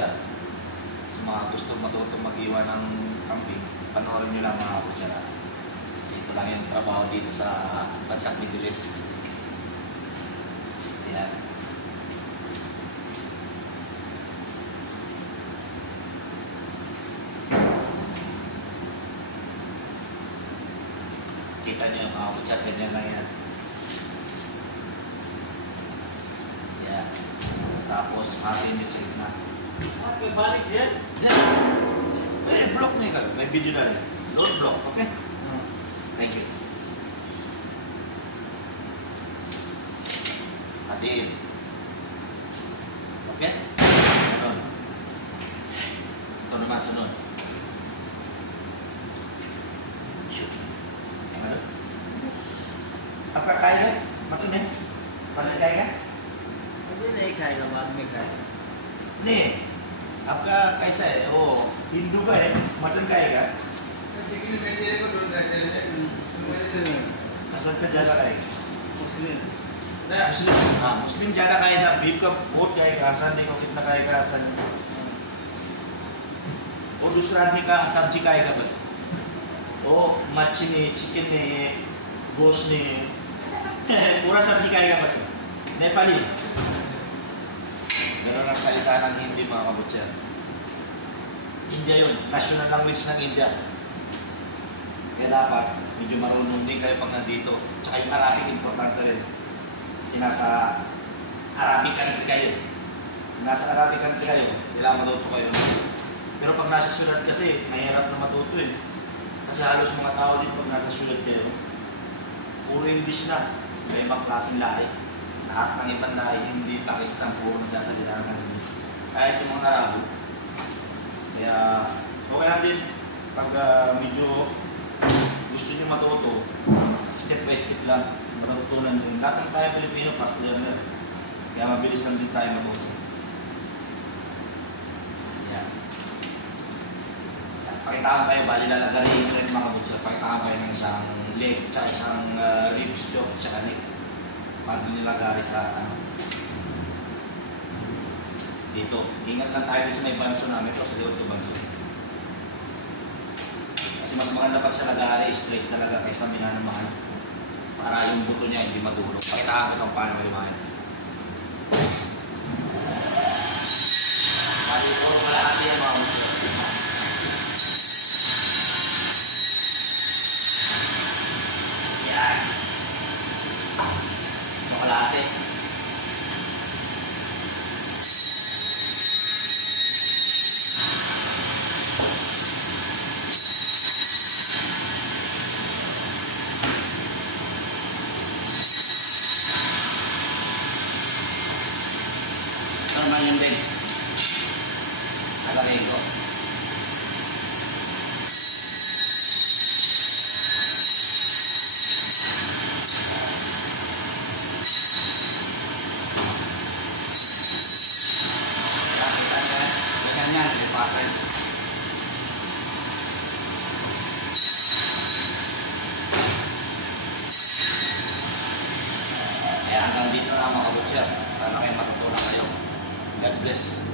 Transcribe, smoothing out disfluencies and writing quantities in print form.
kabutsa. Sa mga gustong matutong mag-iwan ng kambing, panoorin nyo lang mga kabutsa. Kasi ito lang yung trabaho dito sa bansang Middle East. Ayan. Kita nyo yung mga kabutsa, ganyan lang yan. Ayan. Tapos, hatiin nyo sa gitna. May balik dyan. Dyan. Eh, block na yun. May video na rin. Load block, okay? Thank you. Hatiin. Okay? Ganon. Ito naman, sunod. Shoot. Ano? Apa kaya? Matunin? Matunin kaya ka? नहीं खाएगा बाद में खाएगा नहीं आपका कैसा है वो हिंदू का है मटन खाएगा असल का ज्यादा खाएगा मुस्लिम हाँ मुस्लिम ज्यादा खाएगा बीफ का बहुत खाएगा आसान देखो कितना खाएगा आसान और दूसरा आदमी का सब्जी खाएगा बस वो मच्छी नहीं चिकन नहीं गोश्त नहीं पूरा सब्जी खाएगा बस Nepali gano'n ang salita ng Hindi mga kabutsa. India yun, national language ng India. Kaya dapat, medyo marunong din kayo pag nandito. Tsaka yung Arabic, importante rin. Kasi nasa Arabic country kayo. Nasa Arabic country kayo, kailangan matuto kayo. Pero pag nasa syudad kasi, mahirap na matuto eh. Kasi halos mga tao din pag nasa syudad kayo, puro English na. May ibang klaseng lahi. Lahat ng ibang lahi, hindi Pakistan, puro nagsasalita ng English. Kahit yung mga Arabo. Kaya, okay lang din pag medyo gusto nyo matuto, step by step lang, matutunan din. Lahat ng tayo Pilipino, fast learner. Kaya mabilis lang din tayo matuto. Yan. Pakitaan kayo, bali lalagarin rin mga kabutsa. Pakitaan kayo ng isang leg, tsaka isang ribs, chop, tsaka neck. Pag nilagari sa ano dito. Ingat lang tayo sa may banso namin ito, sa liwag ito banso. Kasi mas maganda pag sa lagari, straight talaga kaysa minanamahan. Para yung buto niya hindi madurog. Pakitaan ko itong paano kayo mahin. Bali, puro kalahati yan mga muso. Yan. Kalahati. Normal yung bag. Nagarego. Kaya hanggang dito na mga kabutsa. Sana kayo matutunan kayo. God bless.